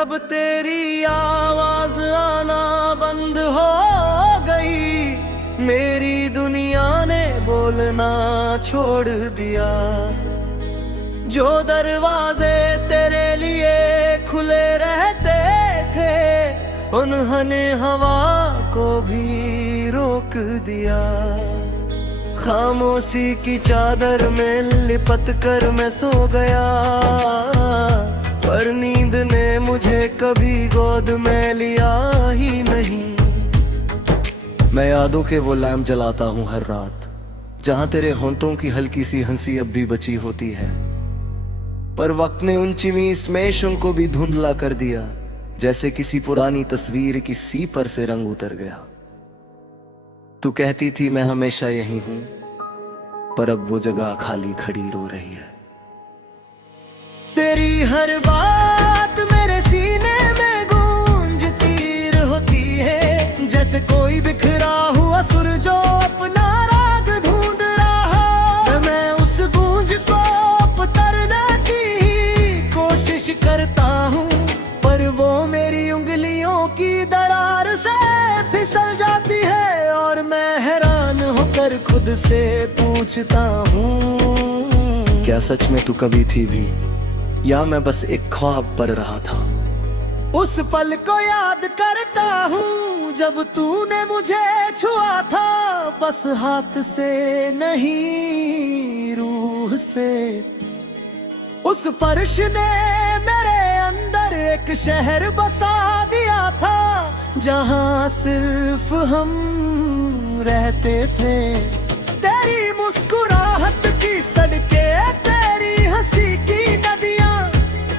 जब तेरी आवाज आना बंद हो गई, मेरी दुनिया ने बोलना छोड़ दिया। जो दरवाजे तेरे लिए खुले रहते थे, उन्होंने हवा को भी रोक दिया। खामोशी की चादर में लिपट कर मैं सो गया, पर नींद ने मुझे कभी गोद में लिया ही नहीं। मैं यादों के वो लैम्प जलाता हूँ हर रात, जहाँ तेरे होंठों की हल्की सी हंसी अब भी बची होती है। पर वक्त ने उन चिमी स्मेशों को भी धुंधला कर दिया, जैसे किसी पुरानी तस्वीर की सी पर से रंग उतर गया। तू कहती थी मैं हमेशा यही हूं, पर अब वो जगह खाली खड़ी रो रही है। तेरी हर बात मेरे सीने में गूंजती होती है, जैसे कोई बिखरा हुआ सुर जो अपना राग ढूंढ रहा। मैं उस गूंज को उतरने की कोशिश करता हूँ, पर वो मेरी उंगलियों की दरार से फिसल जाती है। और मैं हैरान होकर खुद से पूछता हूँ, क्या सच में तू कभी थी भी, या मैं बस एक ख्वाब पढ़ रहा था? उस पल को याद करता हूँ जब तूने मुझे छुआ था, बस हाथ से नहीं रूह से। उस फर्श ने मेरे अंदर एक शहर बसा दिया था, जहाँ सिर्फ हम रहते थे। तेरी मुस्कुराहट की सड़कें, तेरी हंसी की नदियाँ,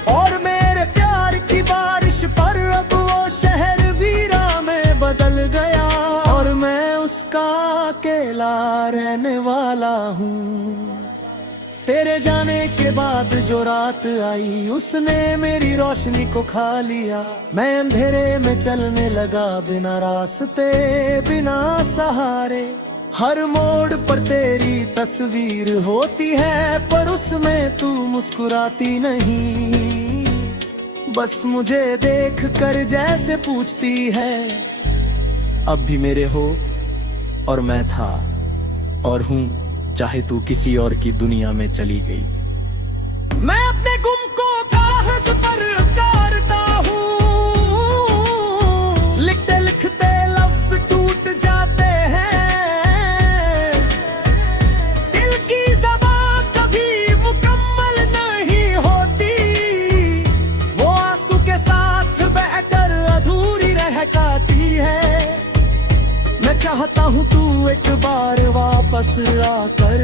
और मेरे प्यार की बारिश पर अब वो शहर वीरा में बदल गया। और मैं उसका अकेला रहने वाला हूँ। तेरे जाने के बाद जो रात आई, उसने मेरी रोशनी को खा लिया। मैं अंधेरे में चलने लगा, बिना रास्ते बिना सहारे। हर मोड़ पर तेरी तस्वीर होती है, पर उसमें तू मुस्कुराती नहीं। बस मुझे देख कर जैसे पूछती है, अब भी मेरे हो? और मैं था और हूँ, चाहे तू किसी और की दुनिया में चली गई। मैं अपने गुम को कागज पर उतारता हूँ, लिखते लिखते लफ्ज टूट जाते हैं। दिल की ज़बान कभी मुकम्मल नहीं होती, वो आंसू के साथ बहकर अधूरी रह जाती है। मैं चाहता हूँ तू एक बार वापस आकर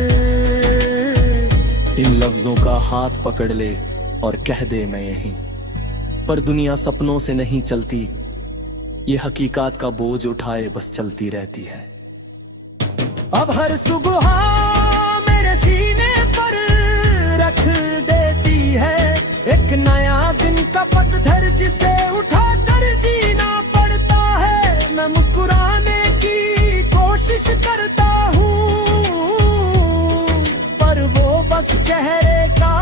इन लफ्जों का हाथ पकड़ ले और कह दे मैं यहीं। पर दुनिया सपनों से नहीं चलती, ये हकीकत का बोझ उठाए बस चलती रहती है। अब हर सुबह मेरे सीने पर रख देती है एक नया दिन का पतझड़, जिसे उठाकर जीना पड़ता है। मैं मुस्कुराने की कोशिश करता हूँ, पर वो बस चेहरे का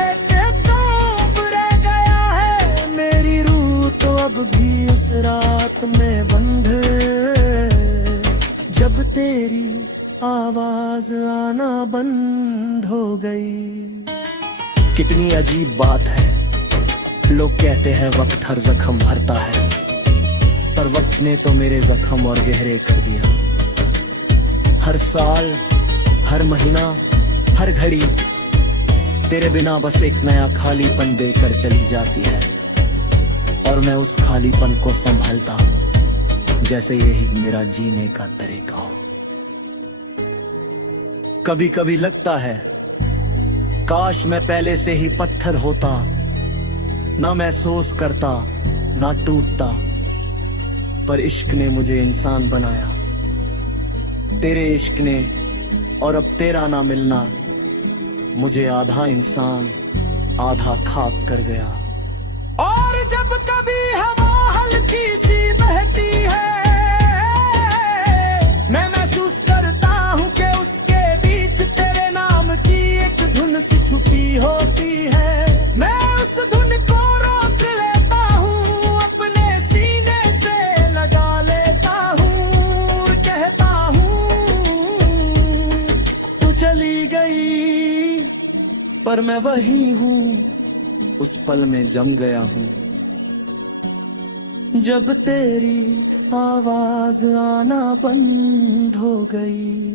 एक टोप रह गया है। मेरी रूह तो अब भी उस रात में बंद, जब तेरी आवाज आना बंद हो गई। कितनी अजीब बात है, लोग कहते हैं वक्त हर जख्म भरता है, पर वक्त ने तो मेरे जख्म और गहरे कर दिया। हर साल, हर महीना, हर घड़ी तेरे बिना बस एक नया खालीपन देकर चली जाती है। और मैं उस खालीपन को संभालता हूं, जैसे यही मेरा जीने का तरीका हो। कभी कभी लगता है काश मैं पहले से ही पत्थर होता, ना महसूस करता ना टूटता। पर इश्क ने मुझे इंसान बनाया, तेरे इश्क ने, और अब तेरा ना मिलना मुझे आधा इंसान आधा खाक कर गया। और जब कभी हवा हल्की सी बहती है, मैं महसूस करता हूँ कि उसके बीच तेरे नाम की एक धुन सी छुपी होती है। मैं उस धुन को रोक लेता हूँ, पर मैं वही हूँ, उस पल में जम गया हूँ जब तेरी आवाज आना बंद हो गई।